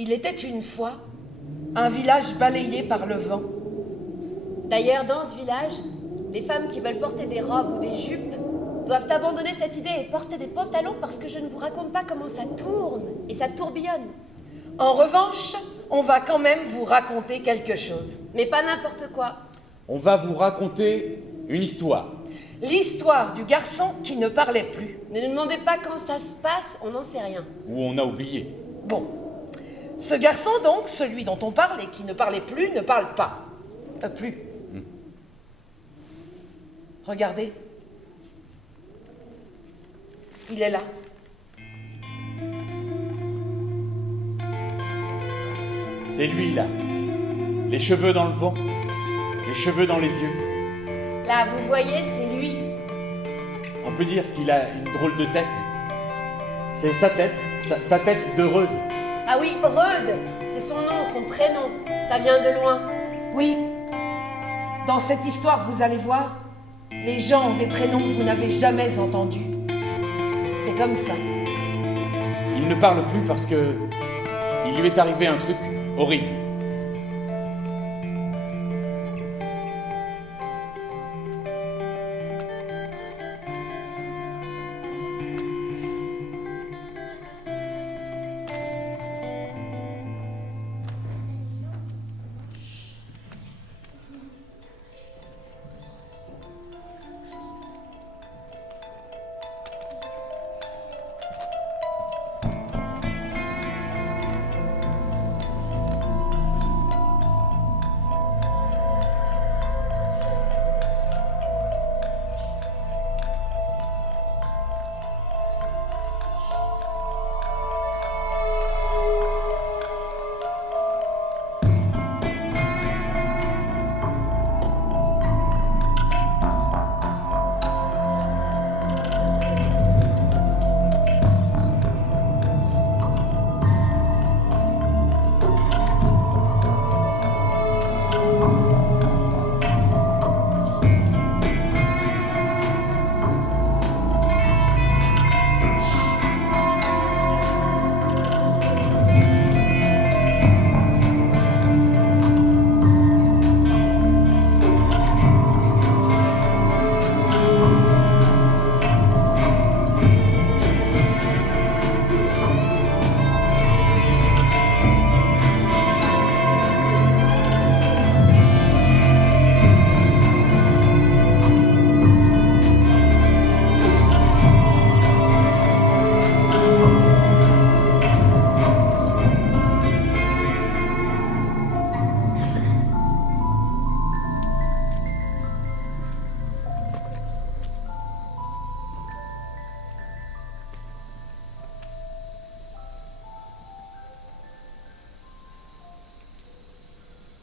Il était une fois un village balayé par le vent. D'ailleurs, dans ce village, les femmes qui veulent porter des robes ou des jupes doivent abandonner cette idée et porter des pantalons parce que je ne vous raconte pas comment ça tourne et ça tourbillonne. En revanche, on va quand même vous raconter quelque chose. Mais pas n'importe quoi. On va vous raconter une histoire. L'histoire du garçon qui ne parlait plus. Ne nous demandez pas quand ça se passe, on n'en sait rien. Où on a oublié. Bon. Ce garçon donc, celui dont on parle et qui ne parlait plus, ne parle pas. Plus. Regardez. Il est là. C'est lui, là. Les cheveux dans le vent. Les cheveux dans les yeux. Là, vous voyez, c'est lui. On peut dire qu'il a une drôle de tête. C'est sa tête, sa tête de Reude. Ah oui, Reude, c'est son nom, son prénom. Ça vient de loin. Oui. Dans cette histoire, vous allez voir, les gens ont des prénoms que vous n'avez jamais entendus. C'est comme ça. Il ne parle plus parce que il lui est arrivé un truc horrible.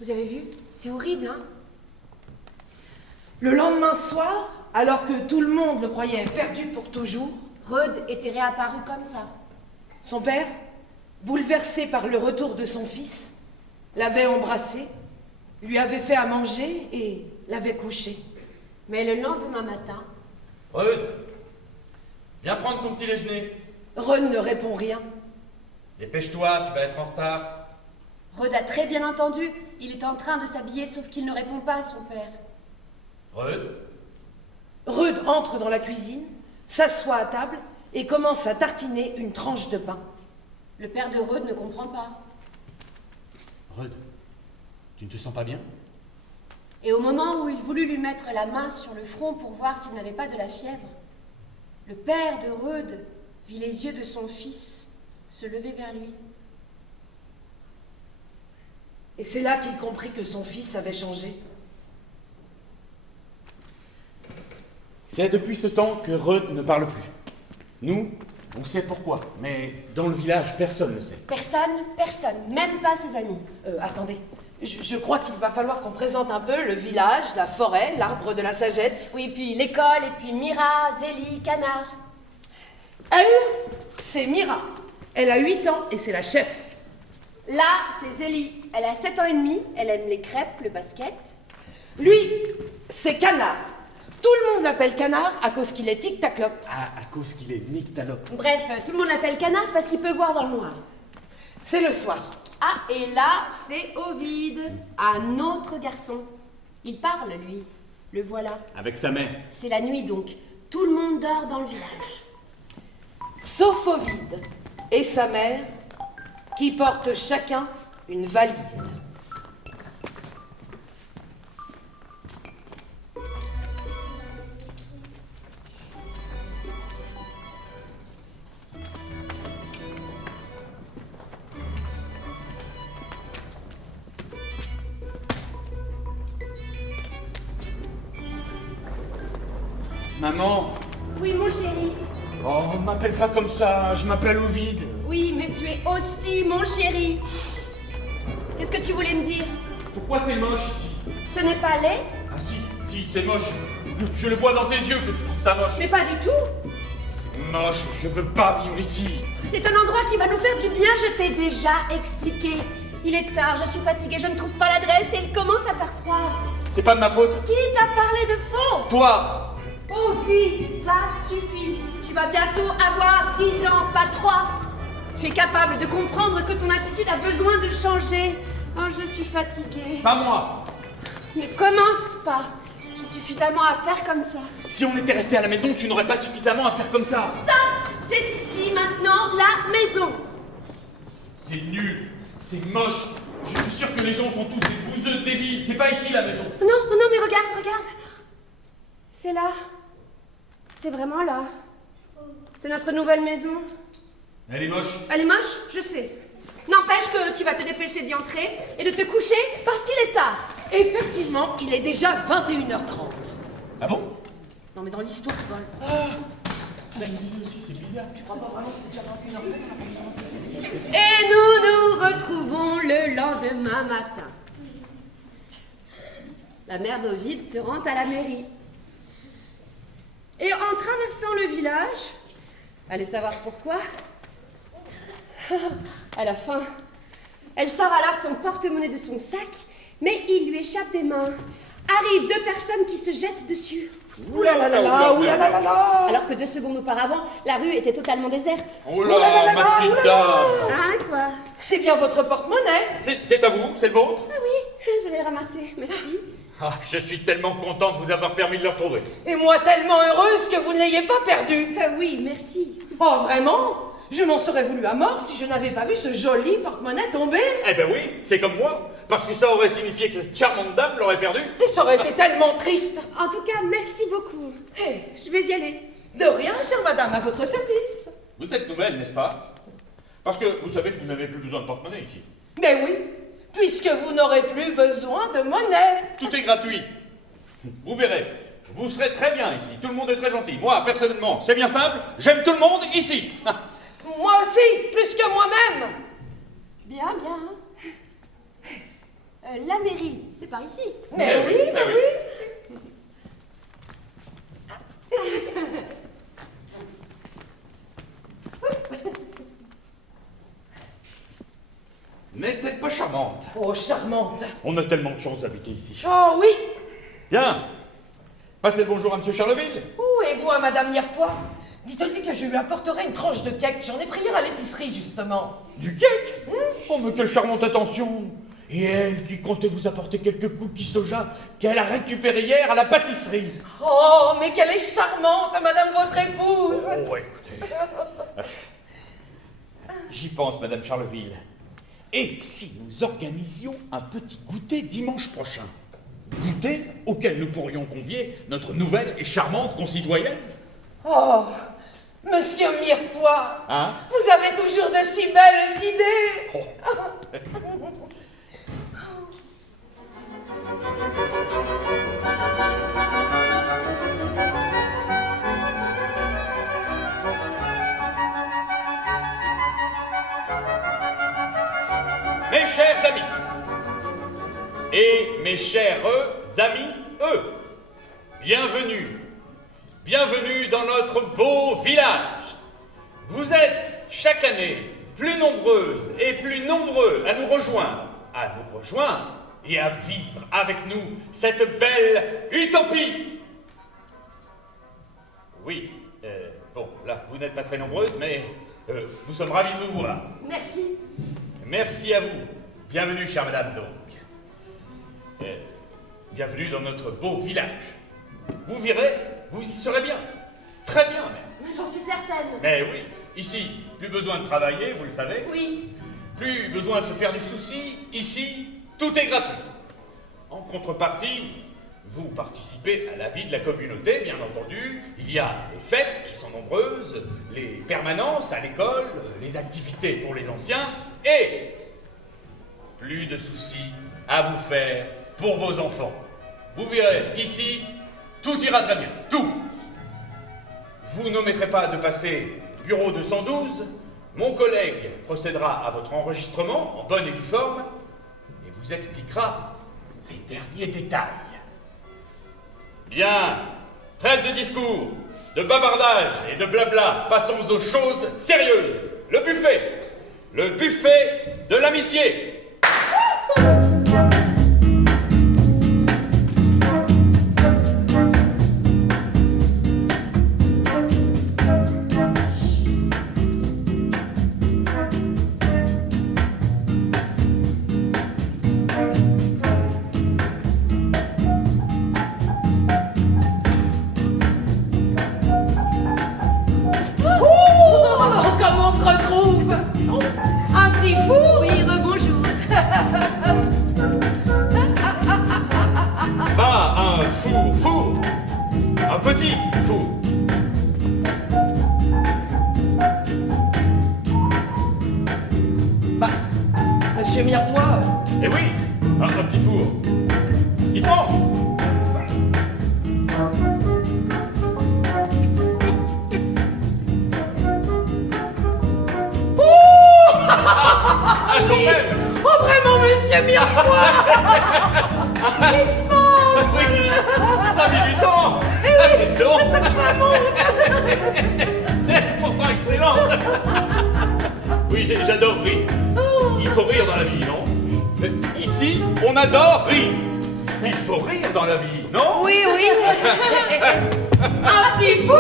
Vous avez vu? C'est horrible, hein? Le lendemain soir, alors que tout le monde le croyait perdu pour toujours, Reude était réapparu comme ça. son père, bouleversé par le retour de son fils, l'avait embrassé, lui avait fait à manger et l'avait couché. Mais le lendemain matin... Reude, viens prendre ton petit déjeuner. Reude ne répond rien. Dépêche-toi, tu vas être en retard. Reude a très bien entendu. Il est en train de s'habiller, sauf qu'il ne répond pas à son père. Reude, Reude entre dans la cuisine, s'assoit à table et commence à tartiner une tranche de pain. Le père de Reude ne comprend pas. Reude, tu ne te sens pas bien? Et au moment où il voulut lui mettre la main sur le front pour voir s'il n'avait pas de la fièvre, le père de Reude vit les yeux de son fils se lever vers lui. Et c'est là qu'il comprit que son fils avait changé. C'est depuis ce temps que Reude ne parle plus. Nous, on sait pourquoi, mais dans le village, personne ne sait. Personne, même pas ses amis. Attendez, je crois qu'il va falloir qu'on présente un peu le village, la forêt, l'arbre de la sagesse. Oui, puis l'école, et puis Mira, Zélie, Canard. Elle, c'est Mira. Elle a 8 ans et c'est la chef. Là, c'est Zélie. Elle a 7 ans et demi, elle aime les crêpes, le basket. Lui, c'est Canard. Tout le monde l'appelle Canard à cause qu'il est tic-tac-lop. Ah, à cause qu'il est nyctalope. Bref, tout le monde l'appelle Canard parce qu'il peut voir dans le noir. C'est le soir. Ah, et là, c'est Ovide, un autre garçon. Il parle, lui. Le voilà. Avec sa mère. C'est la nuit, donc. Tout le monde dort dans le village. Sauf Ovide et sa mère, qui portent chacun une valise. Maman. Oui, mon chéri. Oh, m'appelle pas comme ça, je m'appelle Ovide. Oui, mais tu es aussi mon chéri. Qu'est-ce que tu voulais me dire? Pourquoi c'est moche ici? Ce n'est pas laid? Ah si, c'est moche. Je le vois dans tes yeux que tu trouves ça moche. Mais pas du tout. C'est moche, je veux pas vivre ici. C'est un endroit qui va nous faire du bien, je t'ai déjà expliqué. Il est tard, je suis fatiguée, je ne trouve pas l'adresse et il commence à faire froid. C'est pas de ma faute. Qui t'a parlé de faux? Toi. Oh vite, ça suffit. Tu vas bientôt avoir 10 ans, pas 3. Tu es capable de comprendre que ton attitude a besoin de changer. Oh, je suis fatiguée. Pas moi. Ne commence pas. J'ai suffisamment à faire comme ça. Si on était resté à la maison, tu n'aurais pas suffisamment à faire comme ça. Stop! C'est ici maintenant la maison. C'est nul, c'est moche. Je suis sûr que les gens sont tous des bouseux débiles. C'est pas ici la maison. Non, non, mais regarde. C'est là. C'est vraiment là. C'est notre nouvelle maison. Elle est moche. Elle est moche, je sais. N'empêche que tu vas te dépêcher d'y entrer et de te coucher parce qu'il est tard. Effectivement, il est déjà 21h30. Ah bon? Non mais dans l'histoire, Paul. Mais aussi, c'est bizarre. Tu crois pas vraiment que c'est déjà 21h30? Et nous nous retrouvons le lendemain matin. La mère d'Ovide se rend à la mairie. Et en traversant le village, allez savoir pourquoi, à la fin, elle sort alors son porte-monnaie de son sac, mais il lui échappe des mains. Arrivent 2 personnes qui se jettent dessus. Oulala. Alors que 2 secondes auparavant, la rue était totalement déserte. Oh là, ma petite dame. Hein, quoi? C'est bien votre porte-monnaie. C'est à vous, c'est le vôtre? Ah oui, je l'ai ramassé, merci. Ah, je suis tellement content de vous avoir permis de le retrouver. Et moi tellement heureuse que vous ne l'ayez pas perdu. Ah oui, merci. Oh vraiment? Je m'en serais voulu à mort si je n'avais pas vu ce joli porte-monnaie tomber. Eh ben oui, c'est comme moi. Parce que ça aurait signifié que cette charmante dame l'aurait perdu. Et ça aurait été tellement triste. En tout cas, merci beaucoup. Je vais y aller. De rien, chère madame, à votre service. Vous êtes nouvelle, n'est-ce pas? Parce que vous savez que vous n'avez plus besoin de porte-monnaie ici. Mais oui, puisque vous n'aurez plus besoin de monnaie. Tout est gratuit. Vous verrez, vous serez très bien ici. Tout le monde est très gentil. Moi, personnellement, c'est bien simple, j'aime tout le monde ici. Moi aussi, plus que moi-même. Bien. La mairie, c'est par ici. Mais oui. N'est-elle pas charmante? Oh, charmante. On a tellement de chance d'habiter ici. Oh oui. Bien. Passez le bonjour à Monsieur Charleville. Où et vous à madame Mirepoix? Dites-lui que je lui apporterai une tranche de cake. J'en ai pris hier à l'épicerie, justement. Du cake? Oh, mais quelle charmante attention. Et elle qui comptait vous apporter quelques cookies soja qu'elle a récupérés hier à la pâtisserie. Oh, mais qu'elle est charmante, madame votre épouse. Oh, écoutez. J'y pense, madame Charleville. Et si nous organisions un petit goûter dimanche prochain? Goûter auquel nous pourrions convier notre nouvelle et charmante concitoyenne? Oh, monsieur Mirepoix, Hein? vous avez toujours de si belles idées. Oh. Mes chers amis, et mes chers amis, bienvenue dans notre beau village. Vous êtes chaque année plus nombreuses et plus nombreux à nous rejoindre et à vivre avec nous cette belle utopie. Oui, bon, là, vous n'êtes pas très nombreuses, mais nous sommes ravis de vous voir. Merci. Merci à vous. Bienvenue, chère madame, donc. Bienvenue dans notre beau village. Vous verrez, vous y serez bien. Très bien, même. Mais j'en suis certaine. Mais oui, ici, plus besoin de travailler, vous le savez. Oui. Plus besoin de se faire du souci. Ici, tout est gratuit. En contrepartie, vous participez à la vie de la communauté, bien entendu. Il y a les fêtes qui sont nombreuses, les permanences à l'école, les activités pour les anciens, et plus de soucis à vous faire pour vos enfants. Vous verrez, ici, tout ira très bien. Tout. Vous n'omettrez pas de passer bureau 212. Mon collègue procédera à votre enregistrement en bonne et due forme et vous expliquera les derniers détails. Bien, trêve de discours, de bavardage et de blabla, passons aux choses sérieuses. Le buffet de l'amitié. Comment on se retrouve? Un petit fou? Oui, rebonjour. Pas un fou, un petit fou. Bah, monsieur Mirepoix, Eh oui, un petit four. Qui se mange. Ah, quand même. oh vraiment, monsieur Mirepoix? Il se mange. Oui, ça a mis du temps. Ah, dis donc. Ça monte. Pourtant excellente. Oui, j'adore rire. Il faut rire dans la vie, non? Mais ici, on adore rire. Il faut rire dans la vie, non? Oui, oui. Un petit fou.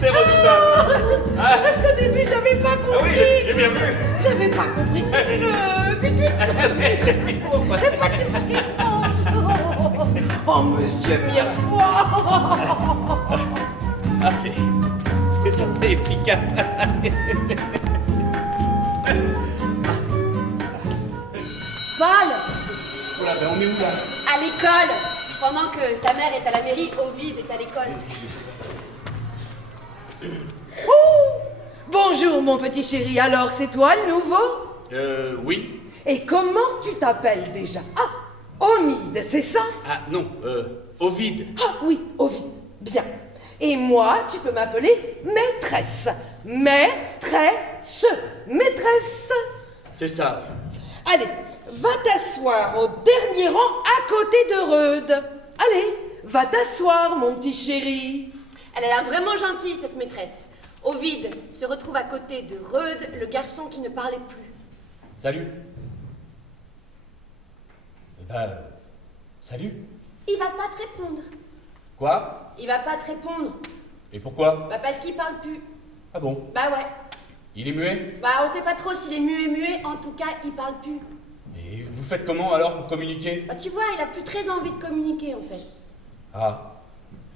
C'est redoutable. Parce qu'au début, j'avais pas Ah oui, compris. j'ai bien vu. J'avais pas compris que c'était le petit fou qui se mange. Oh, monsieur Mirepoix. Ah, c'est assez efficace. Paul, Voilà, ben on est où là? à l'école. Pendant que sa mère est à la mairie, Ovid est à l'école. Bonjour, mon petit chéri. Alors, c'est toi le nouveau? Oui. Et comment tu t'appelles déjà? Ah, Omide, c'est ça? Ah, non, Ovide. Ah oui, Ovid. Bien. Et moi, tu peux m'appeler maîtresse. Maîtresse. Maîtresse. C'est ça. Allez, va t'asseoir au dernier rang à côté de Reude. Allez, va t'asseoir, mon petit chéri. Elle a l'air vraiment gentille, cette maîtresse. Ovid se retrouve à côté de Reude, le garçon qui ne parlait plus. Salut. Salut. Il va pas te répondre. Quoi? Il va pas te répondre. Et pourquoi? Bah parce qu'il parle plus. Ah bon? Bah ouais. Il est muet? Bah on sait pas trop s'il est muet, en tout cas il parle plus. Et vous faites comment alors pour communiquer? Bah tu vois, il a plus très envie de communiquer en fait. Ah.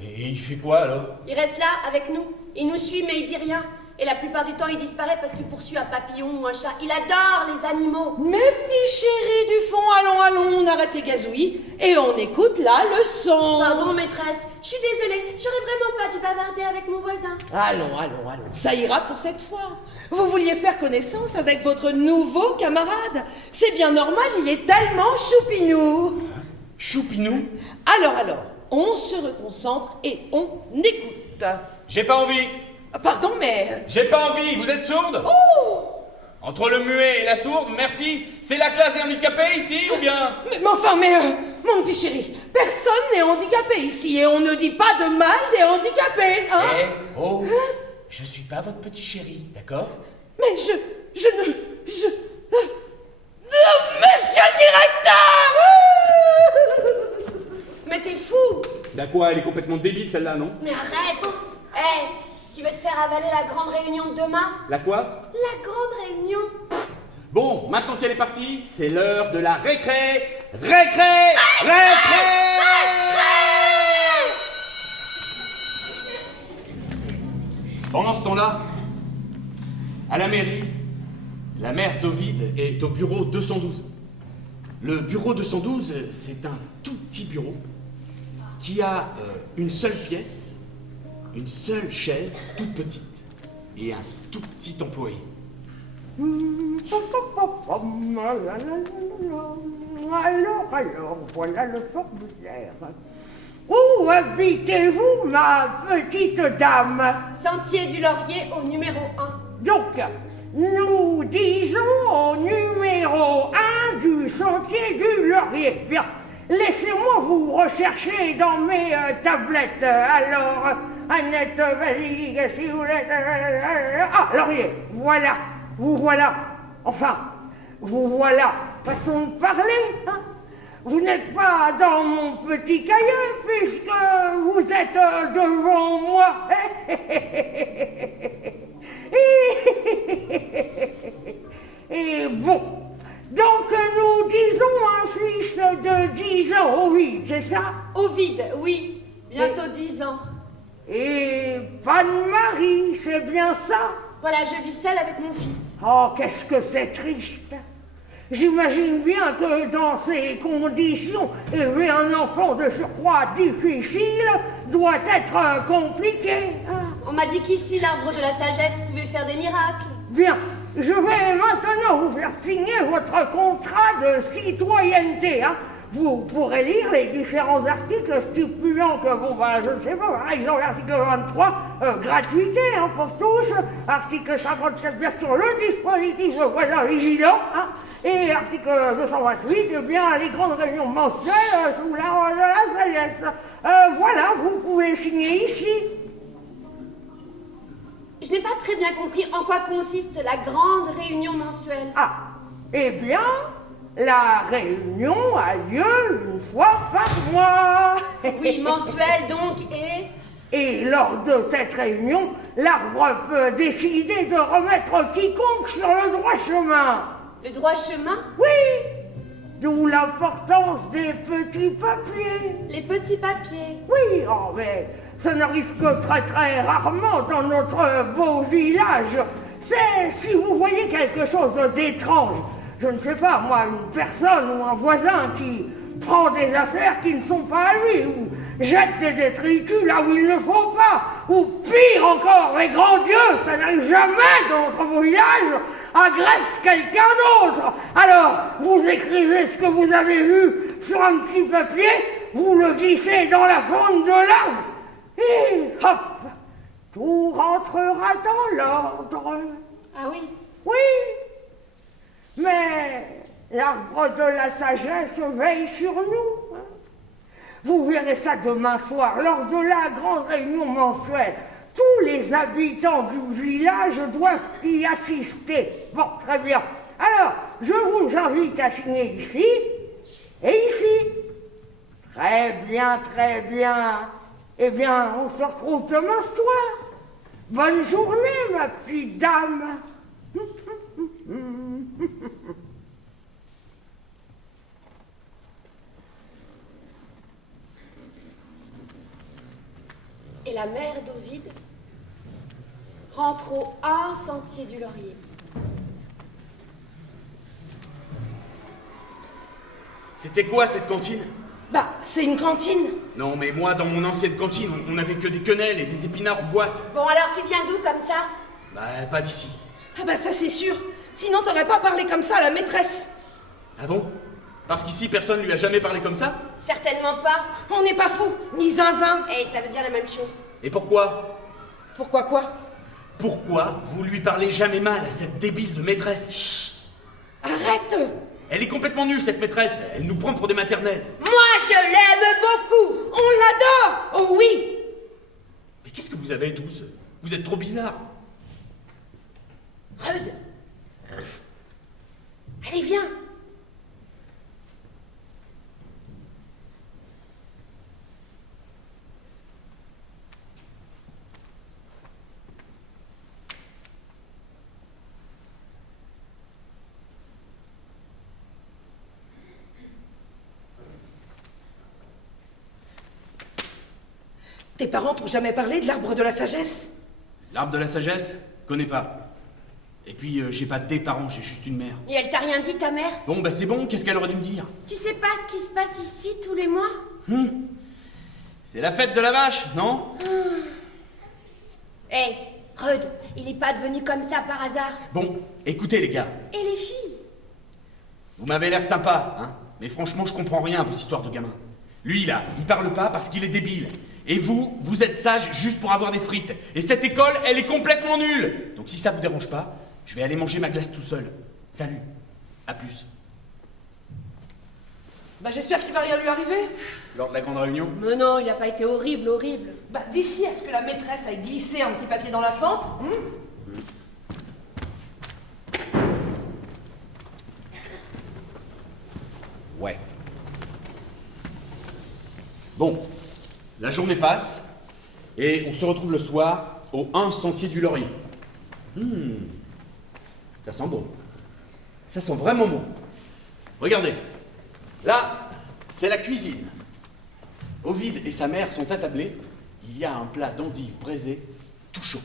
Et il fait quoi alors? Il reste là avec nous. Il nous suit mais il dit rien. Et la plupart du temps il disparaît parce qu'il poursuit un papillon ou un chat. Il adore les animaux. Mes petits chéris du fond, allons, on arrête les gazouillis et on écoute la leçon. Pardon maîtresse, je suis désolée, j'aurais vraiment pas dû bavarder avec mon voisin. Allons, ça ira pour cette fois. Vous vouliez faire connaissance avec votre nouveau camarade. C'est bien normal, il est tellement choupinou. Choupinou? Alors, on se reconcentre et on écoute. J'ai pas envie. Pardon, mais... J'ai pas envie. Vous êtes sourde? Entre le muet et la sourde, merci. C'est la classe des handicapés ici ou bien? Mais enfin, mon petit chéri, personne n'est handicapé ici et on ne dit pas de mal des handicapés, hein? Je suis pas votre petit chéri, d'accord? Mais je ne... Monsieur le directeur! Mais t'es fou! Bah quoi, elle est complètement débile celle-là, non? Mais arrête! Hé! Tu veux te faire avaler la grande réunion de demain? La quoi? La grande réunion. Bon, maintenant qu'elle est partie, c'est l'heure de la récré. Récré! Récré! Pendant ce temps-là, à la mairie, la mère d'Ovide est au bureau 212. Le bureau 212, c'est un tout petit bureau qui a une seule pièce, une seule chaise toute petite et un tout petit employé. Alors, voilà le formulaire. Où habitez-vous, ma petite dame? Sentier du Laurier au numéro 1. Donc, nous disons au numéro 1 du sentier du Laurier. Bien, laissez-moi vous rechercher dans mes tablettes. Alors, Annette, vas-y, si vous voulez... Ah, Laurier, voilà, vous voilà. Enfin, vous voilà. Façon de parler, hein? Vous n'êtes pas dans mon petit cahier, puisque vous êtes devant moi. Et bon, donc nous disons un fils de 10 ans, Ovide, c'est ça? Ovide, oui. Bientôt 10 ans. Et pas de mari, c'est bien ça? Voilà, je vis seule avec mon fils. Oh, qu'est-ce que c'est triste! J'imagine bien que dans ces conditions, élever un enfant de surcroît difficile doit être compliqué. Hein? On m'a dit qu'ici, l'arbre de la sagesse pouvait faire des miracles. Bien, je vais maintenant vous faire signer votre contrat de citoyenneté. Hein? Vous pourrez lire les différents articles stipulant que, bon, je ne sais pas, par exemple, l'article 23, gratuité hein, pour tous, article 57, bien sûr, le dispositif voisin vigilant, hein, et article 228, eh bien, les grandes réunions mensuelles sous l'arbre de la sagesse. Voilà, vous pouvez signer ici. Je n'ai pas très bien compris en quoi consiste la grande réunion mensuelle. Ah, eh bien... La réunion a lieu une fois par mois. Oui, mensuelle donc, Et lors de cette réunion, l'arbre peut décider de remettre quiconque sur le droit chemin. Le droit chemin? Oui, d'où l'importance des petits papiers. Les petits papiers. Oui, oh, mais ça n'arrive que très très rarement dans notre beau village. C'est si vous voyez quelque chose d'étrange. Je ne sais pas, moi, une personne ou un voisin qui prend des affaires qui ne sont pas à lui, ou jette des détritus là où il ne faut pas, ou pire encore, mais grand Dieu, ça n'arrive jamais dans notre beau village, agresse quelqu'un d'autre. Alors, vous écrivez ce que vous avez vu sur un petit papier, vous le glissez dans la faune de l'arbre, et hop, tout rentrera dans l'ordre. Ah oui? Oui. Mais l'arbre de la sagesse veille sur nous. Hein. Vous verrez ça demain soir, lors de la grande réunion mensuelle. Tous les habitants du village doivent y assister. Bon, très bien. Alors, je vous invite à signer ici et ici. Très bien, très bien. Eh bien, on se retrouve demain soir. Bonne journée, ma petite dame. Et la mère d'Ovide rentre au 1 sentier du Laurier. C'était quoi cette cantine? Bah, c'est une cantine. Non, mais moi, dans mon ancienne cantine, on n'avait que des quenelles et des épinards en boîte. Bon, alors tu viens d'où comme ça? Bah, pas d'ici. Ah bah ça c'est sûr. Sinon t'aurais pas parlé comme ça à la maîtresse. Ah bon? Parce qu'ici, personne lui a jamais parlé comme ça? Certainement pas. On n'est pas fous, ni zinzin. Et ça veut dire la même chose. Et pourquoi? Pourquoi quoi? Pourquoi vous lui parlez jamais mal à cette débile de maîtresse? Chut! Arrête! Elle est complètement nulle, cette maîtresse. Elle nous prend pour des maternelles. Moi, je l'aime beaucoup. On l'adore! Oh oui! Mais qu'est-ce que vous avez tous? Vous êtes trop bizarres. Rude. Allez, viens. Tes parents t'ont jamais parlé de l'arbre de la sagesse? L'arbre de la sagesse? Connais pas. Et puis, j'ai pas des parents, j'ai juste une mère. Et elle t'a rien dit, ta mère? Bon, bah c'est bon, qu'est-ce qu'elle aurait dû me dire? Tu sais pas ce qui se passe ici tous les mois? C'est la fête de la vache, non? Hé, Rudd, il est pas devenu comme ça par hasard. Bon, écoutez les gars, Et les filles? vous m'avez l'air sympa, hein? Mais franchement, je comprends rien à vos histoires de gamins. Lui, là, il parle pas parce qu'il est débile. Et vous, vous êtes sage juste pour avoir des frites. Et cette école, elle est complètement nulle. Donc si ça vous dérange pas, je vais aller manger ma glace tout seul. Salut, à plus. Bah j'espère qu'il va rien lui arriver. Lors de la grande réunion? Mais non, il a pas été horrible, horrible. Bah d'ici à ce que la maîtresse aille glisser un petit papier dans la fente, Ouais. Bon, la journée passe, et on se retrouve le soir au 1 Sentier du Laurier. Ça sent bon. Ça sent vraiment bon. Regardez, là, c'est la cuisine. Ovide et sa mère sont attablés. Il y a un plat d'endives braisées, tout chaud.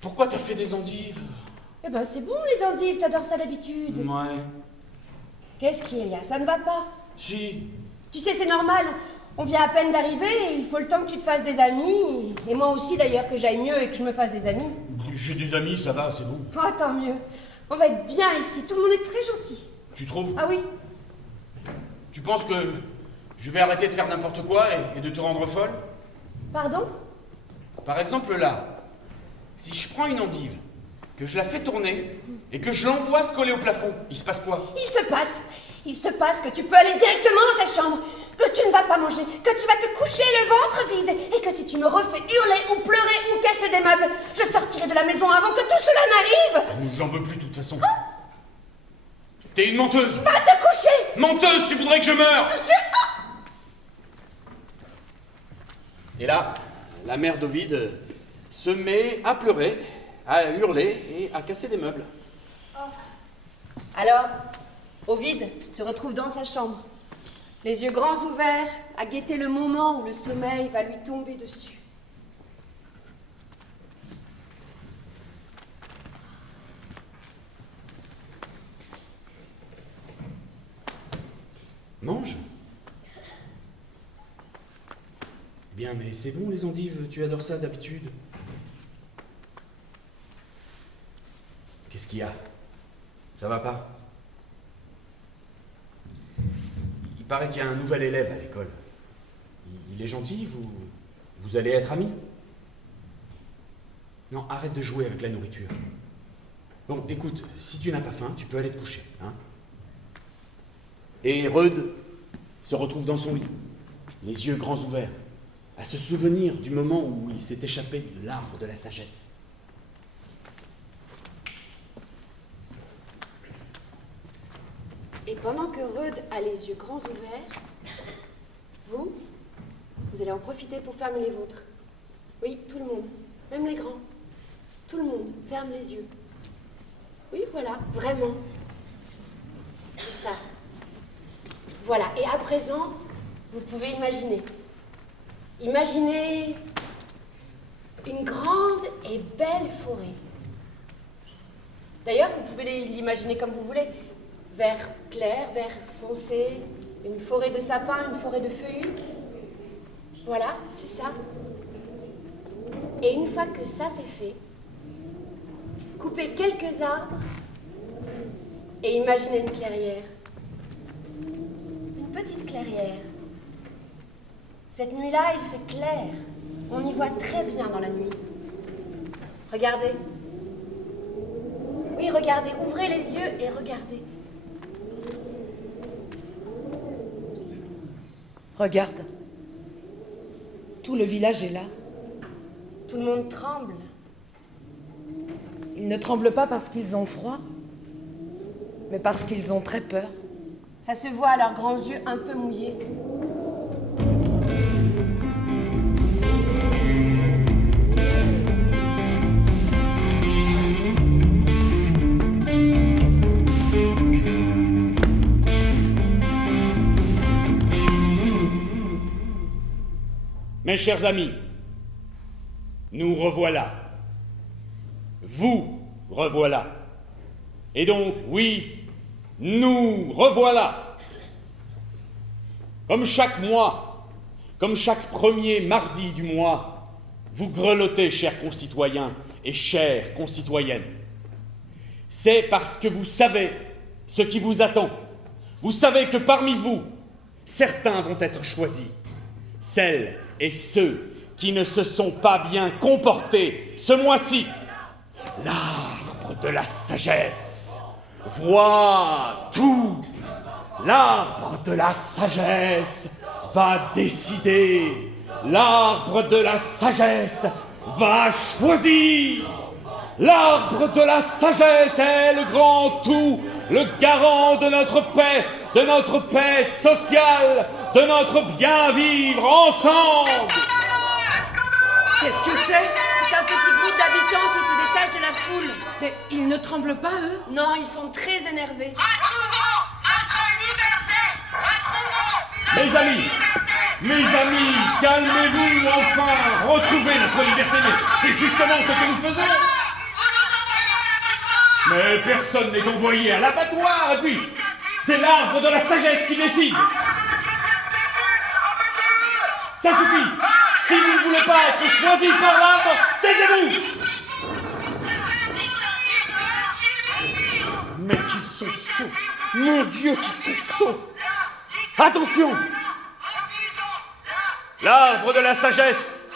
Pourquoi t'as fait des endives? Eh ben c'est bon les endives, t'adores ça d'habitude. Ouais. Qu'est-ce qu'il y a? Ça ne va pas. Si. Tu sais, c'est normal. On vient à peine d'arriver et il faut le temps que tu te fasses des amis. Et moi aussi d'ailleurs, que j'aille mieux et que je me fasse des amis. J'ai des amis, ça va, c'est bon. Ah, tant mieux. On va être bien ici. Tout le monde est très gentil. Tu trouves? Ah oui? Tu penses que je vais arrêter de faire n'importe quoi et de te rendre folle? Pardon? Par exemple là, si je prends une endive, que je la fais tourner et que je l'envoie se coller au plafond, il se passe quoi? Il se passe que tu peux aller directement dans ta chambre, que tu ne vas pas manger, que tu vas te coucher le ventre vide, et que si tu me refais hurler ou pleurer ou casser des meubles, je sortirai de la maison avant que tout cela n'arrive. J'en veux plus de toute façon. T'es une menteuse! Va te coucher! Menteuse, tu voudrais que je meure! Et là, la mère d'Ovide se met à pleurer, à hurler et à casser des meubles. Alors, Ovide se retrouve dans sa chambre, les yeux grands ouverts, à guetter le moment où le sommeil va lui tomber dessus. Mange. Bien, mais c'est bon les endives, tu adores ça d'habitude. Qu'est-ce qu'il y a? Ça va pas? Il paraît qu'il y a un nouvel élève à l'école. Il est gentil, vous allez être amis? Non, arrête de jouer avec la nourriture. Bon, écoute, si tu n'as pas faim, tu peux aller te coucher, hein? Et Rudd se retrouve dans son lit, les yeux grands ouverts, à se souvenir du moment où il s'est échappé de l'arbre de la sagesse. Et pendant que Rudd a les yeux grands ouverts, vous allez en profiter pour fermer les vôtres. Oui, tout le monde, même les grands. Tout le monde ferme les yeux. Oui, voilà, vraiment. C'est ça. Voilà, et à présent, vous pouvez imaginer. Imaginez une grande et belle forêt. D'ailleurs, vous pouvez l'imaginer comme vous voulez. Vert clair, vert foncé, une forêt de sapins, une forêt de feuillus. Voilà, c'est ça. Et une fois que ça c'est fait, coupez quelques arbres et imaginez une clairière. Une petite clairière. Cette nuit-là, il fait clair. On y voit très bien dans la nuit. Regardez. Oui, regardez. Ouvrez les yeux et regardez. regarde. Tout le village est là. Tout le monde tremble. Ils ne tremblent pas parce qu'ils ont froid, mais parce qu'ils ont très peur. Ça se voit à leurs grands yeux un peu mouillés. Mes chers amis, nous revoilà. Vous revoilà. Et donc, oui, nous revoilà. Comme chaque mois, comme chaque premier mardi du mois, vous grelottez, chers concitoyens et chères concitoyennes. C'est parce que vous savez ce qui vous attend. Vous savez que parmi vous, certains vont être choisis. Celles et ceux qui ne se sont pas bien comportés ce mois-ci. L'arbre de la sagesse voit tout. L'arbre de la sagesse va décider. L'arbre de la sagesse va choisir. L'arbre de la sagesse est le grand tout, le garant de notre paix sociale, de notre bien-vivre ensemble. Qu'est-ce que c'est? C'est un petit groupe d'habitants qui se détache de la foule. Mais ils ne tremblent pas, eux? Non, ils sont très énervés. Mes amis, calmez-vous enfin, retrouvez notre liberté, mais c'est justement ce que nous faisons. Mais personne n'est envoyé à l'abattoir, et puis, c'est l'arbre de la sagesse qui décide. Ça suffit. Si vous ne voulez pas être choisi par l'arbre, taisez-vous. Mais qu'ils sont sots. Mon Dieu, qu'ils sont sots. Attention. L'arbre de la sagesse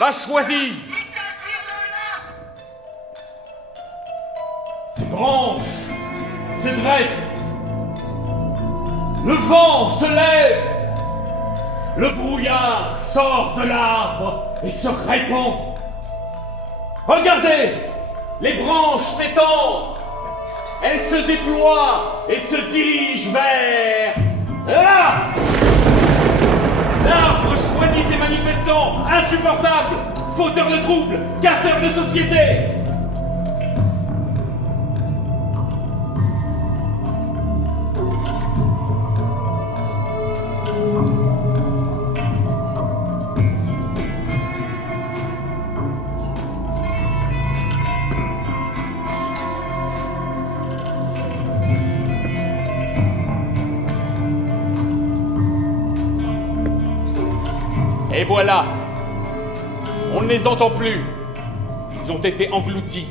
va choisir. Ses branches se dressent. Le vent se lève. Le brouillard sort de l'arbre et se répand. Regardez, les branches s'étendent. Elles se déploient et se dirigent vers... là. L'arbre choisit ses manifestants, insupportables, fauteurs de troubles, casseurs de société. Et voilà, on ne les entend plus. Ils ont été engloutis.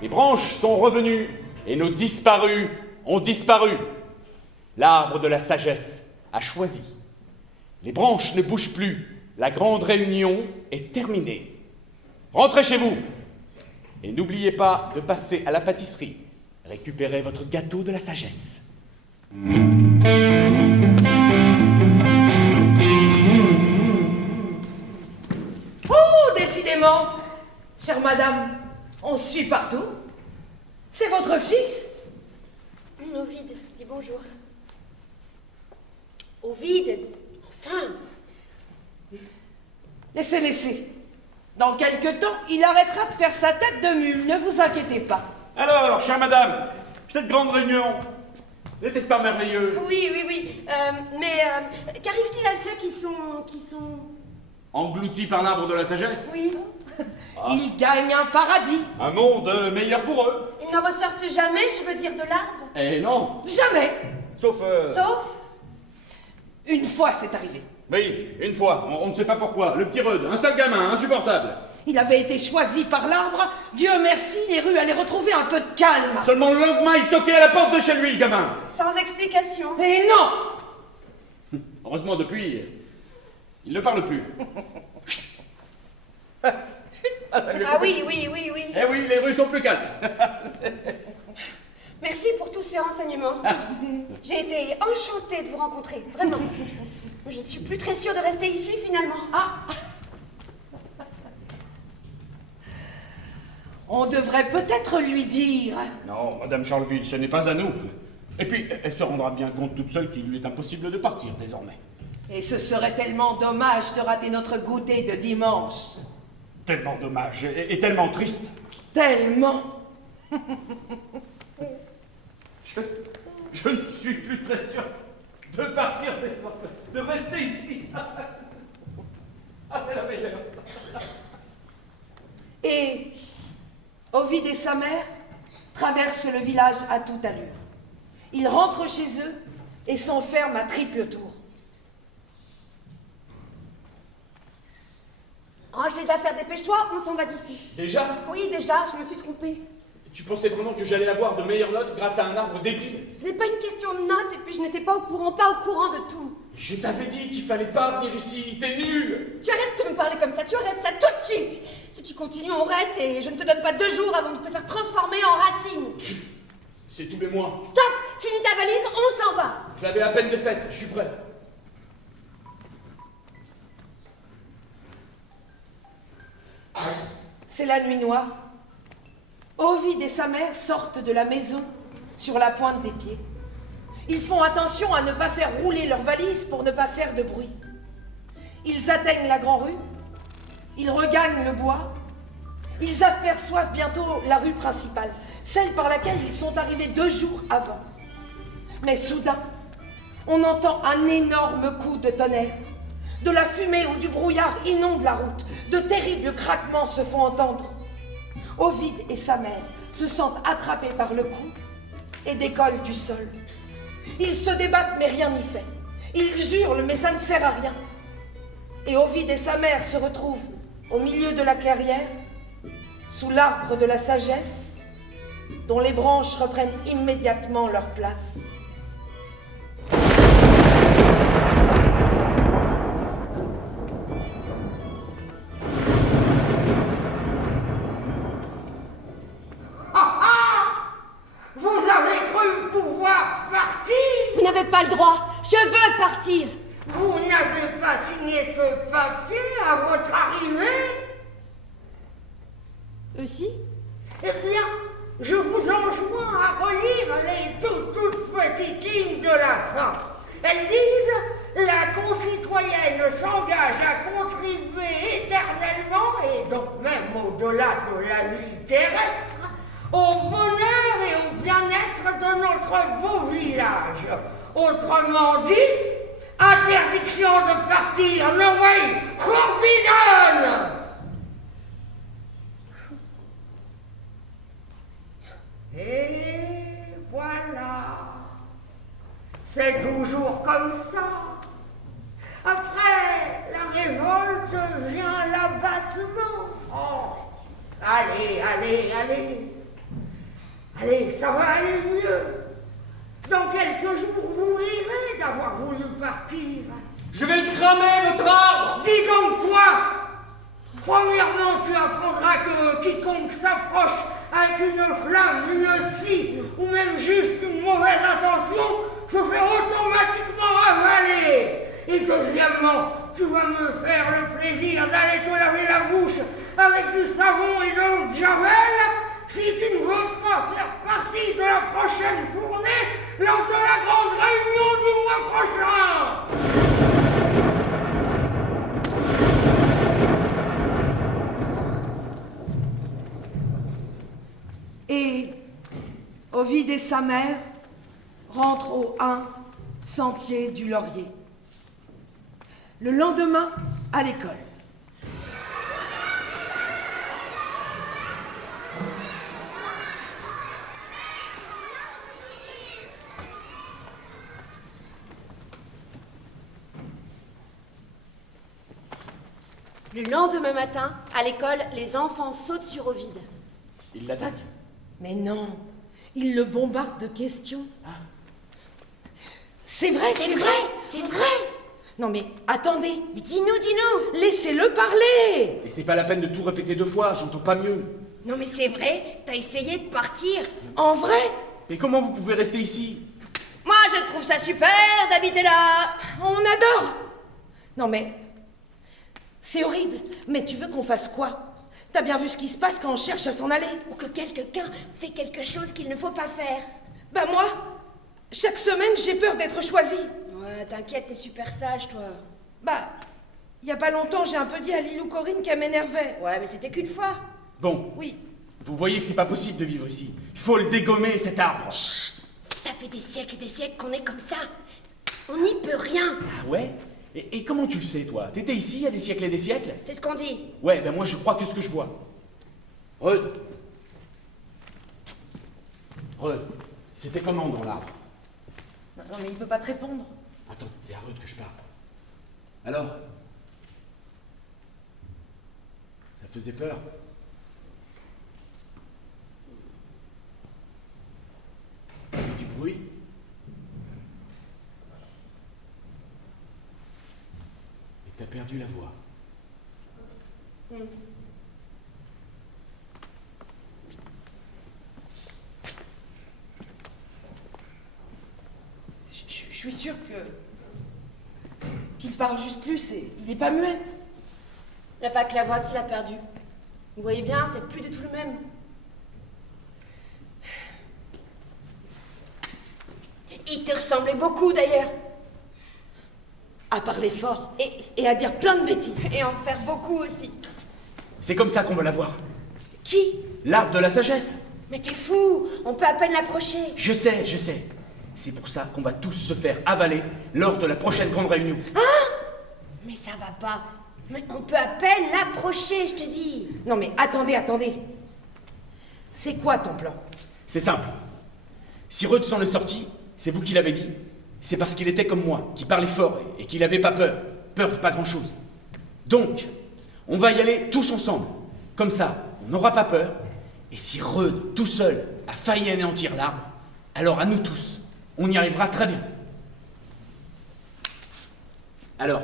Les branches sont revenues et nos disparus ont disparu. L'arbre de la sagesse a choisi. Les branches ne bougent plus. La grande réunion est terminée. Rentrez chez vous. Et n'oubliez pas de passer à la pâtisserie. Récupérez votre gâteau de la sagesse. Décidément, chère madame, on se suit partout. C'est votre fils? Ovide, dis bonjour. Ovide, enfin. Laissez. Dans quelque temps, il arrêtera de faire sa tête de mule, ne vous inquiétez pas. Alors, chère madame, cette grande réunion, n'était-ce pas merveilleux? Oui. Mais qu'arrive-t-il à ceux qui sont... Engloutis par l'arbre de la sagesse? Oui. Ils gagnent un paradis. Un monde meilleur pour eux. Ils ne ressortent jamais, je veux dire, de l'arbre. Eh non. Jamais. Sauf... Sauf... Une fois, c'est arrivé. Oui, une fois, on ne sait pas pourquoi. Le petit Reud, un sale gamin, insupportable. Il avait été choisi par l'arbre. Dieu merci, les rues allaient retrouver un peu de calme. Seulement le lendemain, il toquait à la porte de chez lui, le gamin. Sans explication. Et non. Heureusement, depuis, il ne parle plus. Ah oui. Eh oui, les rues sont plus calmes. Merci pour tous ces renseignements. J'ai été enchantée de vous rencontrer, vraiment. Je ne suis plus très sûre de rester ici, finalement. On devrait peut-être lui dire. Non, Madame Charleville, ce n'est pas à nous. Et puis, elle se rendra bien compte toute seule qu'il lui est impossible de partir désormais. Et ce serait tellement dommage de rater notre goûter de dimanche. Tellement dommage et tellement triste. Tellement. Je ne suis plus très sûr de partir désormais, de rester ici. meilleure. Et Ovide et sa mère traversent le village à toute allure. Ils rentrent chez eux et s'enferment à triple tour. Range les affaires, dépêche-toi, on s'en va d'ici. Déjà? Oui, déjà, je me suis trompée. Tu pensais vraiment que j'allais avoir de meilleures notes grâce à un arbre débile? Ce n'est pas une question de notes, et puis je n'étais pas au courant de tout. Je t'avais dit qu'il fallait pas venir ici, t'es nul! Tu arrêtes de me parler comme ça, tu arrêtes ça tout de suite. Si tu continues, on reste, et je ne te donne pas 2 jours avant de te faire transformer en racine. C'est tous les mois. Stop, finis ta valise, on s'en va. Je l'avais à peine de faite, je suis prêt. C'est la nuit noire. Ovide et sa mère sortent de la maison sur la pointe des pieds. Ils font attention à ne pas faire rouler leurs valises pour ne pas faire de bruit. Ils atteignent la grande rue. Ils regagnent le bois. Ils aperçoivent bientôt la rue principale, celle par laquelle ils sont arrivés 2 jours avant. Mais soudain, on entend un énorme coup de tonnerre. De la fumée ou du brouillard inonde la route. De terribles craquements se font entendre. Ovide et sa mère se sentent attrapés par le cou et décollent du sol. Ils se débattent mais rien n'y fait. Ils hurlent mais ça ne sert à rien. Et Ovide et sa mère se retrouvent au milieu de la clairière, sous l'arbre de la sagesse, dont les branches reprennent immédiatement leur place. Vous avez cru pouvoir partir? Vous n'avez pas le droit, je veux partir. Vous n'avez pas signé ce papier à votre arrivée? Si? Eh bien, je vous enjoins à relire les toutes petites lignes de la fin. Elles disent: la concitoyenne s'engage à contribuer éternellement, et donc même au-delà de la vie terrestre, au bonheur et au bien-être de notre beau village. Autrement dit, interdiction de partir, no way, forbidden! Et voilà, c'est toujours comme ça. Après la révolte vient l'abattement. Oh, allez, ça va aller mieux. Dans quelques jours, vous rirez d'avoir voulu partir. Je vais le cramer, votre arbre! Dis donc, toi! Premièrement, tu apprendras que quiconque s'approche avec une flamme, une scie, ou même juste une mauvaise intention, se fait automatiquement avaler. Et deuxièmement, tu vas me faire le plaisir d'aller te laver la bouche avec du savon et de l'eau de javel. Si tu ne veux pas faire partie de la prochaine fournée lors de la grande réunion du mois prochain. Et Ovide et sa mère rentrent au 1 sentier du Laurier. Le lendemain, à l'école. Le lendemain matin, à l'école, les enfants sautent sur Ovide. Il l'attaque? Mais non, il le bombarde de questions. C'est vrai, c'est vrai, c'est vrai. Non mais attendez, Mais dis-nous. laissez-le parler. Et c'est pas la peine de tout répéter 2 fois, j'entends pas mieux. Non mais c'est vrai, t'as essayé de partir. En vrai? Mais comment vous pouvez rester ici? Moi, je trouve ça super d'habiter là. On adore. Non mais, c'est horrible. Mais tu veux qu'on fasse quoi? T'as bien vu ce qui se passe quand on cherche à s'en aller? Ou que quelqu'un fait quelque chose qu'il ne faut pas faire. Bah moi, chaque semaine j'ai peur d'être choisie. Ouais, t'inquiète, t'es super sage, toi. Bah, il y a pas longtemps j'ai un peu dit à Lilou Corinne qu'elle m'énervait. Ouais, mais c'était qu'une fois. Bon, Oui. vous voyez que c'est pas possible de vivre ici. Il faut le dégommer, cet arbre. Ça fait des siècles et des siècles qu'on est comme ça. On n'y peut rien. Ah ouais? Et comment tu le sais, toi? T'étais ici il y a des siècles et des siècles? C'est ce qu'on dit. Ouais, ben moi je crois que ce que je vois. Rud, c'était comment dans l'arbre? Non, mais il peut pas te répondre. Attends, c'est à Rud que je parle. Alors? Ça faisait peur? Ça fait du bruit? Et t'as perdu la voix. Je suis sûre qu'il parle juste plus et il est pas muet. Il n'y a pas que la voix qu'il a perdue. Vous voyez bien, c'est plus du tout le même. Il te ressemblait beaucoup d'ailleurs. À parler fort et à dire plein de bêtises. Et en faire beaucoup aussi. C'est comme ça qu'on veut la voir. Qui? L'arbre de la sagesse. Mais t'es fou, on peut à peine l'approcher. Je sais. C'est pour ça qu'on va tous se faire avaler lors de la prochaine grande réunion. Mais ça va pas. Mais on peut à peine l'approcher, je te dis. Non mais attendez. C'est quoi ton plan? C'est simple. Si Rud s'en est sorti, c'est vous qui l'avez dit. C'est parce qu'il était comme moi, qui parlait fort et qu'il n'avait pas peur. Peur de pas grand-chose. Donc, on va y aller tous ensemble. Comme ça, on n'aura pas peur. Et si Rud, tout seul, a failli anéantir l'arbre, alors à nous tous, on y arrivera très bien. Alors,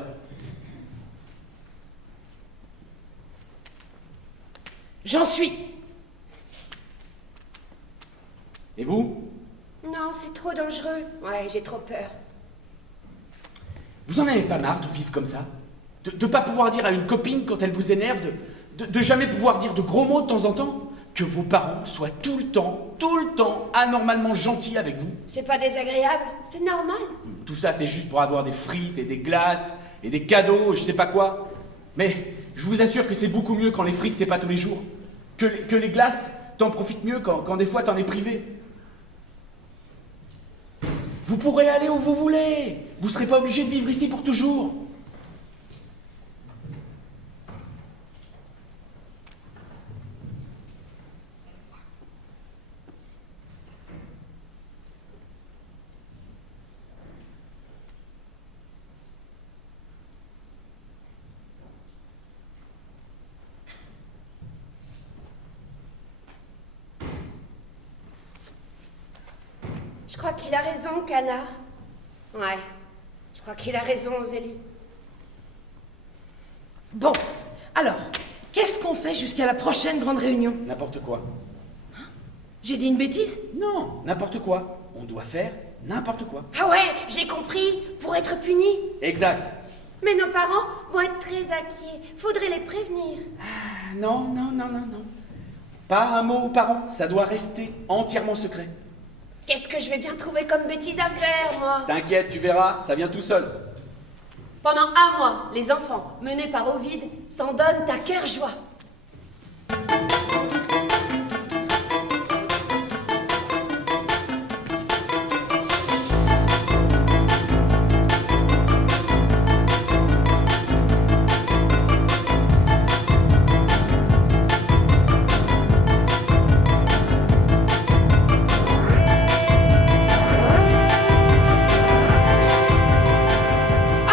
J'en suis. et vous? Non, c'est trop dangereux. Ouais, j'ai trop peur. Vous en avez pas marre de vivre comme ça? De pas pouvoir dire à une copine quand elle vous énerve, de jamais pouvoir dire de gros mots de temps en temps? Que vos parents soient tout le temps, anormalement gentils avec vous? C'est pas désagréable, c'est normal. Tout ça, c'est juste pour avoir des frites et des glaces et des cadeaux et je sais pas quoi. Mais je vous assure que c'est beaucoup mieux quand les frites, c'est pas tous les jours. Que les glaces, t'en profites mieux quand des fois t'en es privé. Vous pourrez aller où vous voulez. Vous serez pas obligé de vivre ici pour toujours. Je crois qu'il a raison, Canard. Ouais, je crois qu'il a raison, Zélie. Bon, alors, qu'est-ce qu'on fait jusqu'à la prochaine grande réunion? N'importe quoi. J'ai dit une bêtise? Non, n'importe quoi. On doit faire n'importe quoi. Ah ouais, j'ai compris, pour être puni. Exact. Mais nos parents vont être très inquiets. Faudrait les prévenir. Ah, non. Pas un mot aux parents, ça doit rester entièrement secret. Qu'est-ce que je vais bien trouver comme bêtise à faire, moi? T'inquiète, tu verras, ça vient tout seul. Pendant un mois, les enfants, menés par Ovide, s'en donnent à cœur joie.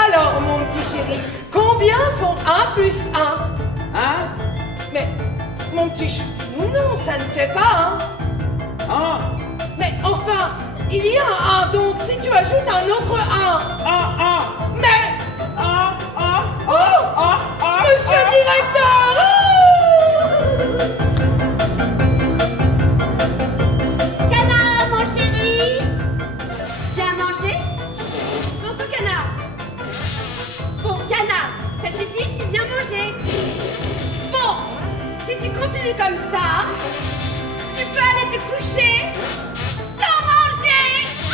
Alors, mon petit chéri, combien font 1 plus 1? Hein? Mais, mon petit non, ça ne fait pas 1. Hein? Mais enfin, il y a un 1, donc si tu ajoutes un autre 1. Mais... Monsieur le directeur! Canard, mon chéri! Viens manger? Non, faut Canard. Bon, Canard, ça suffit, tu viens manger. Bon, si tu continues comme ça, tu peux aller te coucher sans manger. Ah!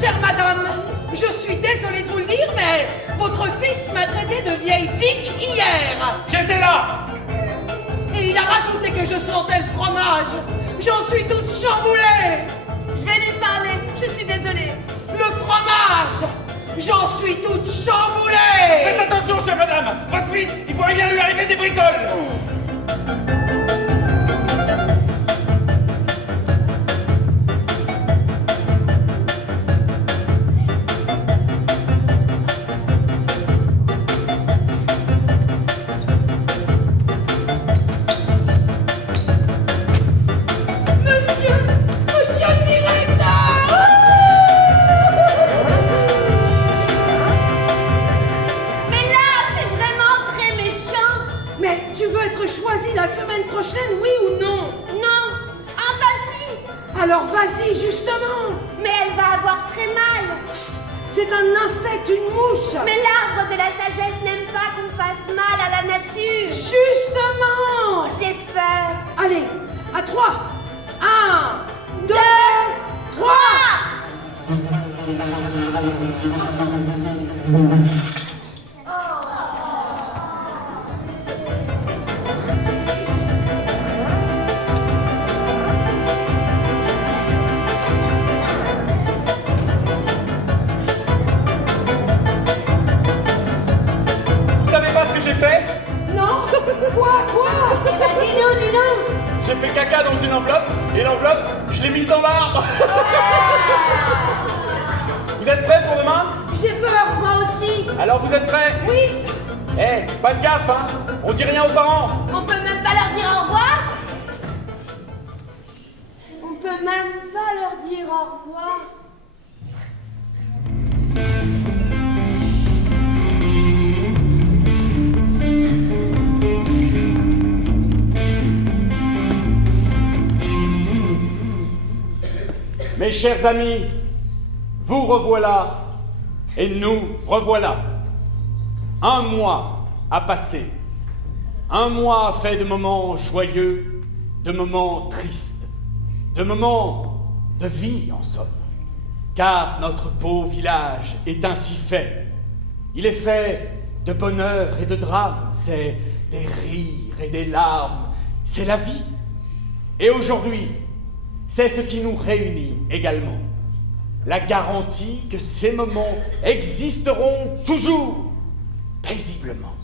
Chère madame, je suis désolée de vous le dire, mais votre fils m'a traité de vieille pique hier. J'étais là! Et il a rajouté que je sentais le fromage. J'en suis toute chamboulée. Je vais lui parler, je suis désolée. Le fromage. J'en suis toute chamboulée. Faites attention, chère madame. Votre fils, il pourrait bien lui arriver des bricoles. Monsieur le directeur. Mais là, c'est vraiment très méchant. Mais tu veux être choisi la semaine prochaine, oui ou non? Non, enfin si. Alors vas-y, justement. Mais elle va avoir très mal. C'est un insecte, une mouche. Mais l'arbre de la sagesse n'aime pas qu'on fasse mal à la nature. Justement. J'ai peur. Allez, à 3. 1, 2, 3. Vous savez pas ce que j'ai fait? Non. Quoi? Eh ben, dis-nous. J'ai fait caca dans une enveloppe, et l'enveloppe, je l'ai mise dans l'arbre. Vous êtes prêts pour demain? J'ai peur, moi aussi. Alors vous êtes prêts? Oui. Eh, pas de gaffe, hein. On dit rien aux parents. On peut même pas leur dire au revoir. On peut même pas leur dire au revoir. Mes chers amis, vous revoilà et nous revoilà. Un mois a passé. Un mois fait de moments joyeux, de moments tristes, de moments de vie en somme. Car notre beau village est ainsi fait. Il est fait de bonheur et de drame. C'est des rires et des larmes. C'est la vie. Et aujourd'hui, c'est ce qui nous réunit également. La garantie que ces moments existeront toujours paisiblement.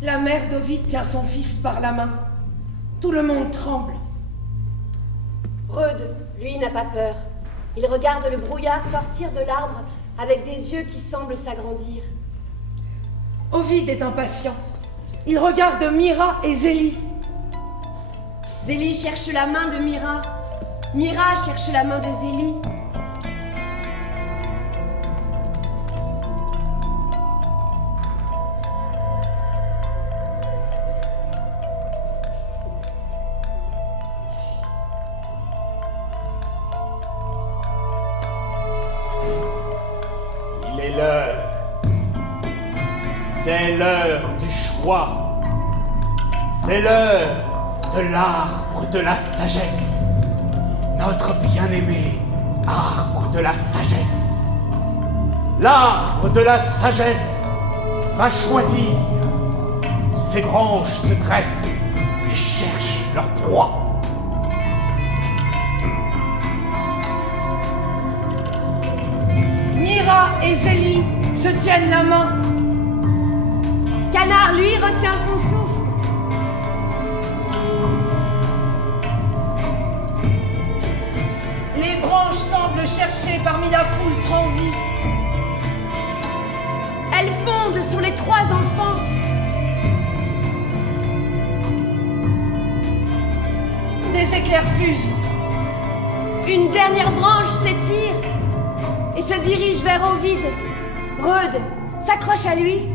La mère d'Ovide tient son fils par la main. Tout le monde tremble. Freud, lui, n'a pas peur. Il regarde le brouillard sortir de l'arbre avec des yeux qui semblent s'agrandir. Ovide est impatient. Il regarde Mira et Zélie. Zélie cherche la main de Mira. Mira cherche la main de Zélie. Il est l'heure. C'est l'heure du choix. C'est l'heure de l'arbre de la sagesse. Notre bien-aimé arbre de la sagesse. L'arbre de la sagesse va choisir. Ses branches se dressent et cherchent leur proie. Mira et Zélie se tiennent la main. Canard, lui, retient son souffle. Les branches semblent chercher parmi la foule transie. Elle fonde sur les trois enfants. Des éclairs fusent. Une dernière branche s'étire et se dirige vers Ovide. Freud s'accroche à lui.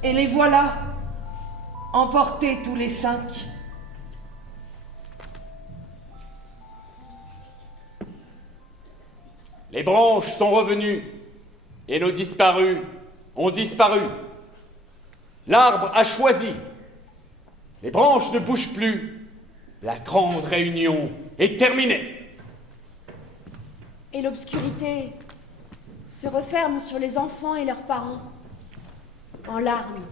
Et les voilà, emportés tous les 5. Les branches sont revenues et nos disparus ont disparu. L'arbre a choisi. Les branches ne bougent plus. La grande réunion est terminée. Et l'obscurité se referme sur les enfants et leurs parents, en larmes.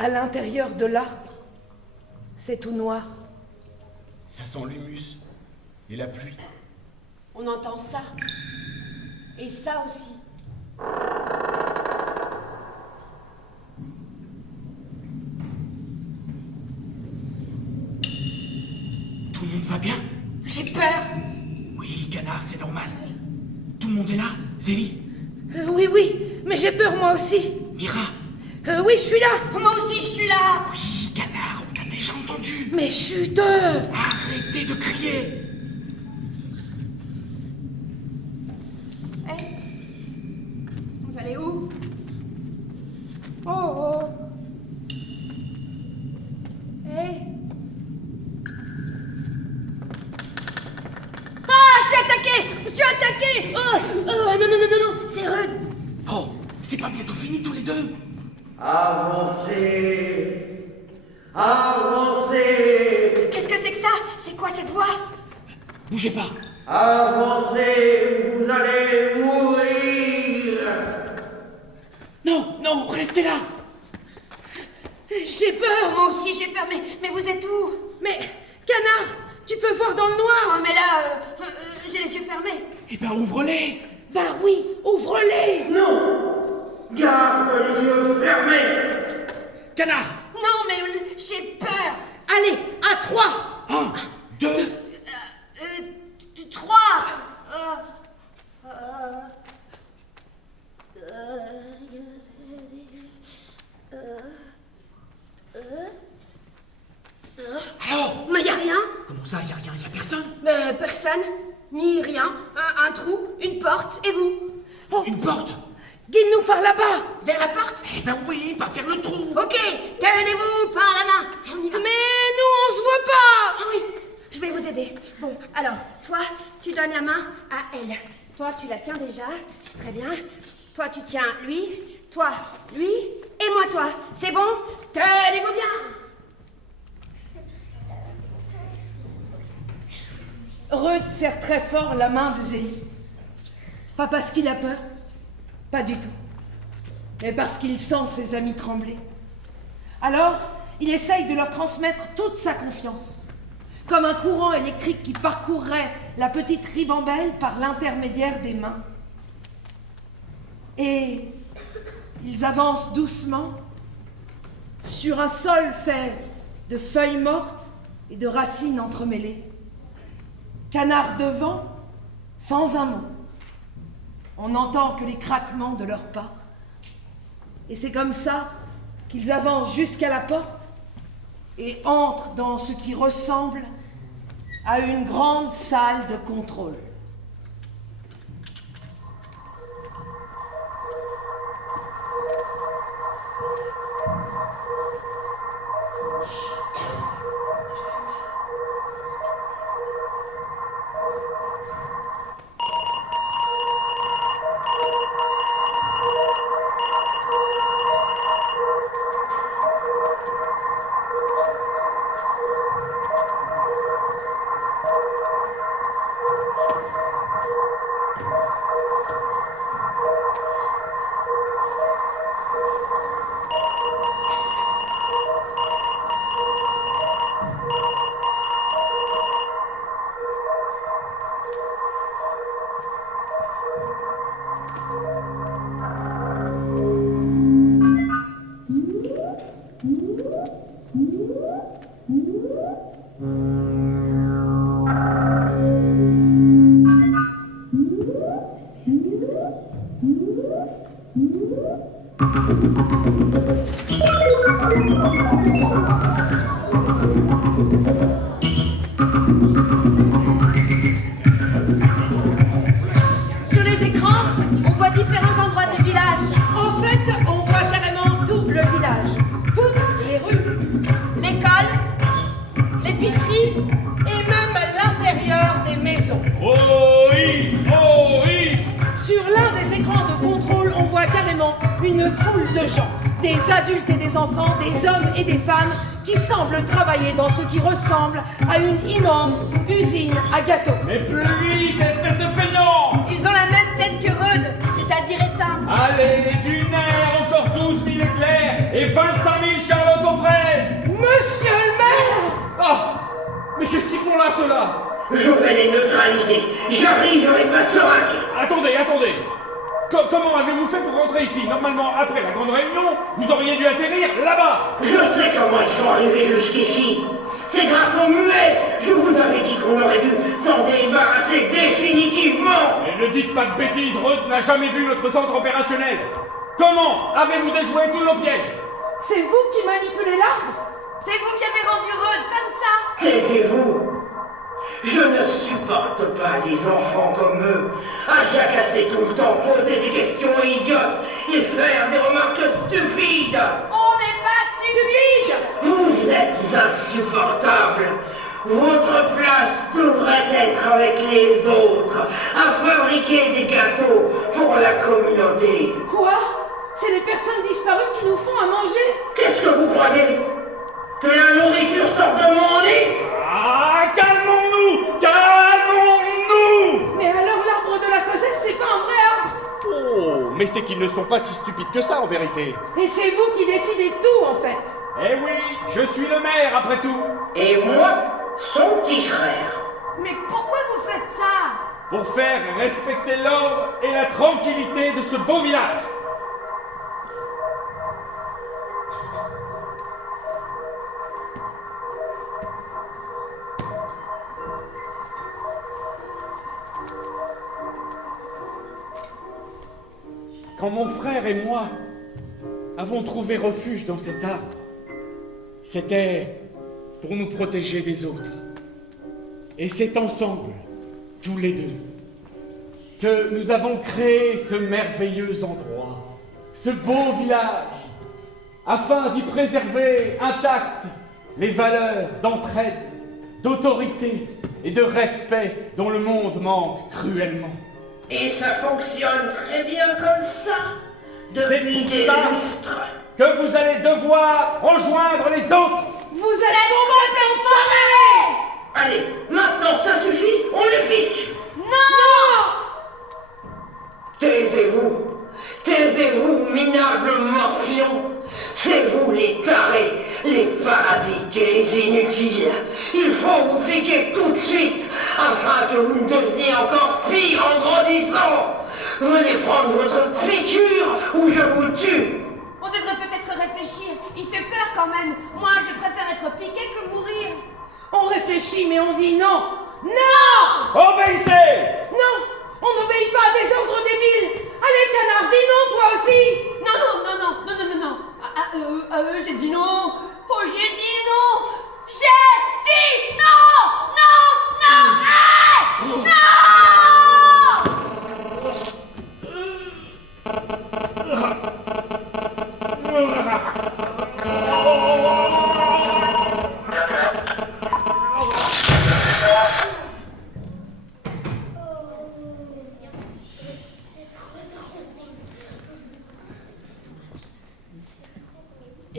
À l'intérieur de l'arbre, c'est tout noir. Ça sent l'humus et la pluie. On entend ça. Et ça aussi. Tout le monde va bien? J'ai peur. Oui, Canard, c'est normal. Tout le monde est là? Zélie? Oui, mais j'ai peur moi aussi. Mira? Oui, je suis là. Moi aussi, je suis là. Oui, Canard, on t'a déjà entendu. Mais chut. Arrêtez de crier. Vous allez où? Oh. Ah, c'est attaqué! Je suis attaqué! Non, c'est rude. Oh, c'est pas bientôt fini tous les deux? Avancez! Avancez! Qu'est-ce que c'est que ça? C'est quoi cette voix? Bougez pas. Avancez! Vous allez mourir! Non, restez là. J'ai peur. Moi aussi, j'ai peur, mais vous êtes où? Mais, Canard, tu peux voir dans le noir. Oh, mais là, j'ai les yeux fermés. Eh ben, ouvre-les. Bah oui, ouvre-les. Non! Garde les yeux fermés! Canard. Non, mais j'ai peur. Allez, à 3. 1, 2. 3. Alors? Mais y a rien. Comment ça, y a rien? Y a personne? Mais personne, ni rien. Un trou, une porte, et vous? Une porte? Guide-nous par là-bas. Vers la porte? Eh ben oui, pas faire le trou. Ok, tenez-vous par la main. On y va. Mais nous, on se voit pas. Ah oui, je vais vous aider. Bon, alors, toi, tu donnes la main à elle. Toi, tu la tiens déjà. Très bien. Toi, tu tiens lui. Toi, lui. Et moi, toi. C'est bon? Tenez-vous bien. Ruth serre très fort la main de Zélie. Pas parce qu'il a peur, pas du tout, mais parce qu'il sent ses amis trembler. Alors, il essaye de leur transmettre toute sa confiance, comme un courant électrique qui parcourrait la petite ribambelle par l'intermédiaire des mains. Et ils avancent doucement sur un sol fait de feuilles mortes et de racines entremêlées. Canard devant, sans un mot. On n'entend que les craquements de leurs pas. Et c'est comme ça qu'ils avancent jusqu'à la porte et entrent dans ce qui ressemble à une grande salle de contrôle. Sur les écrans, on voit différents endroits du village. En fait, on voit carrément tout le village. Toutes les rues, l'école, l'épicerie et même l'intérieur des maisons. Oïs, Oïs. Sur l'un des écrans de contrôle, on voit carrément une foule de gens. Des adultes et des enfants, des hommes et des femmes qui semblent travailler dans ce qui ressemble à une immense usine à gâteaux. Mais plus vite, espèce de feignant. Ils ont la même tête que Rude, c'est-à-dire éteinte. Allez, du nerf, encore 12 000 éclairs et 25 000 charlottes aux fraises. Monsieur le maire! Ah, mais qu'est-ce qu'ils font là, ceux-là? Je vais les neutraliser. J'arrive avec ma seringue. Attendez. Comment avez-vous fait pour rentrer ici? Normalement, après la grande réunion, vous auriez dû atterrir là-bas. Je sais comment ils sont arrivés jusqu'ici. C'est grâce aux muets. Je vous avais dit qu'on aurait dû s'en débarrasser définitivement. Mais ne dites pas de bêtises, Rudd n'a jamais vu notre centre opérationnel. Comment avez-vous déjoué tous nos pièges? C'est vous qui manipulez l'arbre? C'est vous qui avez rendu Rude comme ça. Taisez-vous. Je ne supporte pas les enfants comme eux, à jacasser tout le temps, poser des questions idiotes et faire des remarques stupides. On n'est pas stupides. Vous êtes insupportables. Votre place devrait être avec les autres, à fabriquer des gâteaux pour la communauté. Quoi? C'est les personnes disparues qui nous font à manger? Qu'est-ce que vous croyez? Que la nourriture sort de mon nez? Ah, calmons-nous. Mais alors l'arbre de la sagesse, c'est pas un vrai arbre? Oh, mais c'est qu'ils ne sont pas si stupides que ça en vérité. Et c'est vous qui décidez tout en fait. Eh oui, je suis le maire après tout. Et moi, son petit frère. Mais pourquoi vous faites ça? Pour faire respecter l'ordre et la tranquillité de ce beau village. Quand mon frère et moi avons trouvé refuge dans cet arbre, c'était pour nous protéger des autres. Et c'est ensemble, tous les deux, que nous avons créé ce merveilleux endroit, ce beau village, afin d'y préserver intactes les valeurs d'entraide, d'autorité et de respect dont le monde manque cruellement. Et ça fonctionne très bien comme ça, C'est depuis pour des ça lustres. que vous allez devoir rejoindre les autres. Vous allez combattre l'enfoiré! Allez, maintenant ça suffit, on le pique. Non! Taisez-vous, minables morpions. C'est vous les tarés, les parasites et les inutiles. Il faut vous piquer tout de suite, afin que vous ne deveniez encore pire en grandissant. Venez prendre votre piqûre ou je vous tue. On devrait peut-être réfléchir. Il fait peur quand même. Moi, je préfère être piqué que mourir. On réfléchit mais on dit non! Non! Obéissez! Non! On n'obéit pas à des ordres débiles! Allez, canard, dis non, toi aussi! Non. J'ai dit non. Oh, j'ai dit non. J'ai dit non. Non.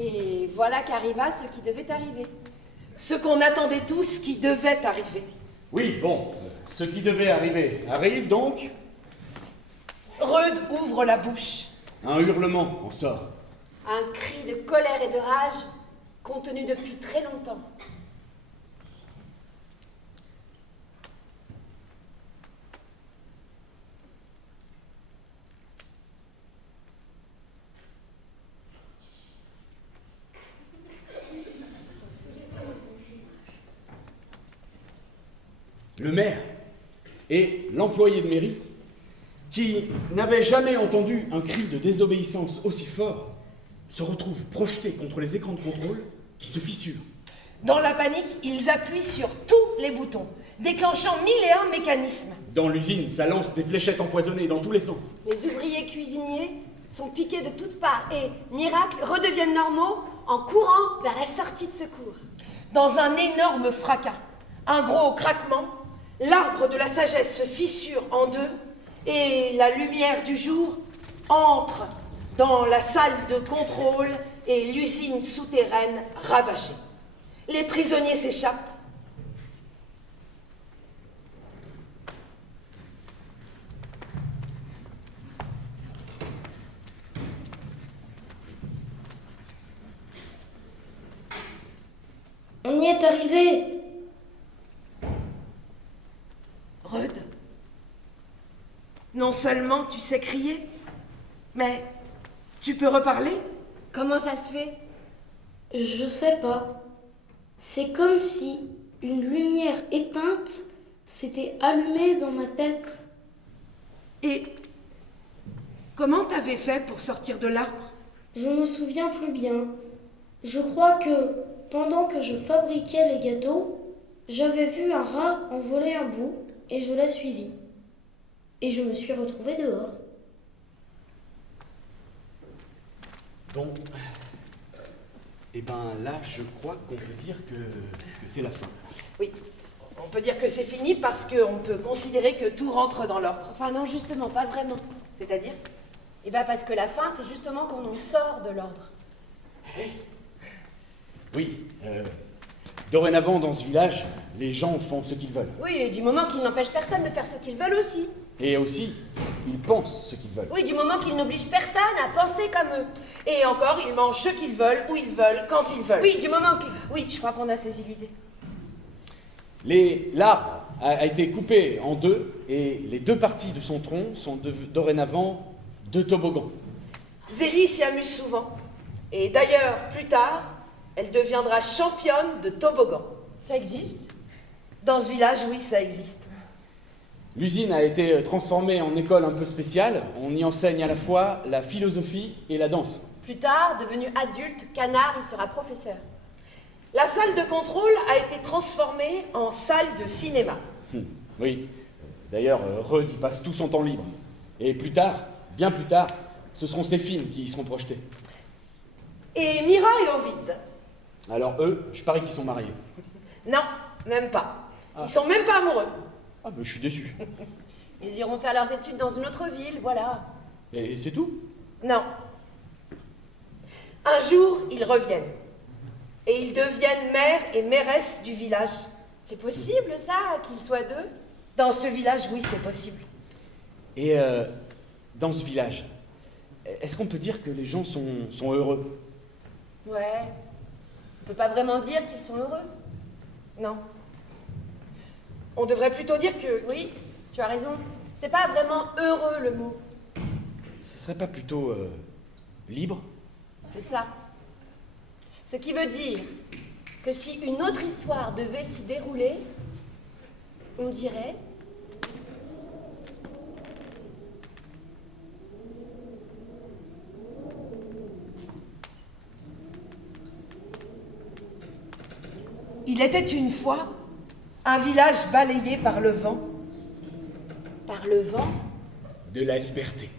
Et voilà qu'arriva ce qui devait arriver. Ce qu'on attendait tous qui devait arriver. Oui, bon, ce qui devait arriver arrive donc. Rudd ouvre la bouche. Un hurlement en sort. Un cri de colère et de rage contenu depuis très longtemps. Le maire et l'employé de mairie qui n'avait jamais entendu un cri de désobéissance aussi fort, se retrouvent projetés contre les écrans de contrôle qui se fissurent. Dans la panique, ils appuient sur tous les boutons, déclenchant 1001 mécanismes. Dans l'usine, ça lance des fléchettes empoisonnées dans tous les sens. Les ouvriers cuisiniers sont piqués de toutes parts et, miracle, redeviennent normaux en courant vers la sortie de secours. Dans un énorme fracas, un gros craquement, l'arbre de la sagesse se fissure en deux et la lumière du jour entre dans la salle de contrôle et l'usine souterraine ravagée. Les prisonniers s'échappent. On y est arrivé. Rudd, non seulement tu sais crier, mais tu peux reparler? Comment ça se fait? Je sais pas. C'est comme si une lumière éteinte s'était allumée dans ma tête. Et comment t'avais fait pour sortir de l'arbre? Je me souviens plus bien. Je crois que pendant que je fabriquais les gâteaux, j'avais vu un rat envoler un bout et je l'ai suivi. Et je me suis retrouvée dehors. Bon, et ben là, je crois qu'on peut dire que c'est la fin. Oui, on peut dire que c'est fini parce qu'on peut considérer que tout rentre dans l'ordre. Enfin non, justement, pas vraiment. C'est-à-dire? Eh bien parce que la fin, c'est justement quand on sort de l'ordre. Oui, dorénavant, dans ce village, les gens font ce qu'ils veulent. Oui, et du moment qu'ils n'empêchent personne de faire ce qu'ils veulent aussi. Et aussi, ils pensent ce qu'ils veulent. Oui, du moment qu'ils n'obligent personne à penser comme eux. Et encore, ils mangent ce qu'ils veulent, où ils veulent, quand ils veulent. Oui, du moment qu'ils... Oui, je crois qu'on a saisi l'idée. L'arbre a été coupé en deux, et les deux parties de son tronc sont dorénavant deux toboggans. Zélie s'y amuse souvent. Et d'ailleurs, plus tard, elle deviendra championne de toboggan. Ça existe? Dans ce village, oui, ça existe. L'usine a été transformée en école un peu spéciale. On y enseigne à la fois la philosophie et la danse. Plus tard, devenu adulte, Canard y sera professeur. La salle de contrôle a été transformée en salle de cinéma. Oui. D'ailleurs, Rudd y passe tout son temps libre. Et plus tard, bien plus tard, ce seront ses films qui y seront projetés. Et Mira et Ovid? Alors eux, je parie qu'ils sont mariés. Non, même pas. Ils sont même pas amoureux. Ah ben je suis déçu. Ils iront faire leurs études dans une autre ville, voilà. Et c'est tout? Non. Un jour, ils reviennent. Et ils deviennent maire et mairesse du village. C'est possible, ça, qu'ils soient deux? Dans ce village, oui, c'est possible. Et dans ce village, est-ce qu'on peut dire que les gens sont heureux? Ouais. On peut pas vraiment dire qu'ils sont heureux. Non. On devrait plutôt dire que... Oui, tu as raison. C'est pas vraiment heureux, le mot. Ce serait pas plutôt libre? C'est ça. Ce qui veut dire que si une autre histoire devait s'y dérouler, on dirait... Il était une fois un village balayé par le vent. Par le vent? De la liberté.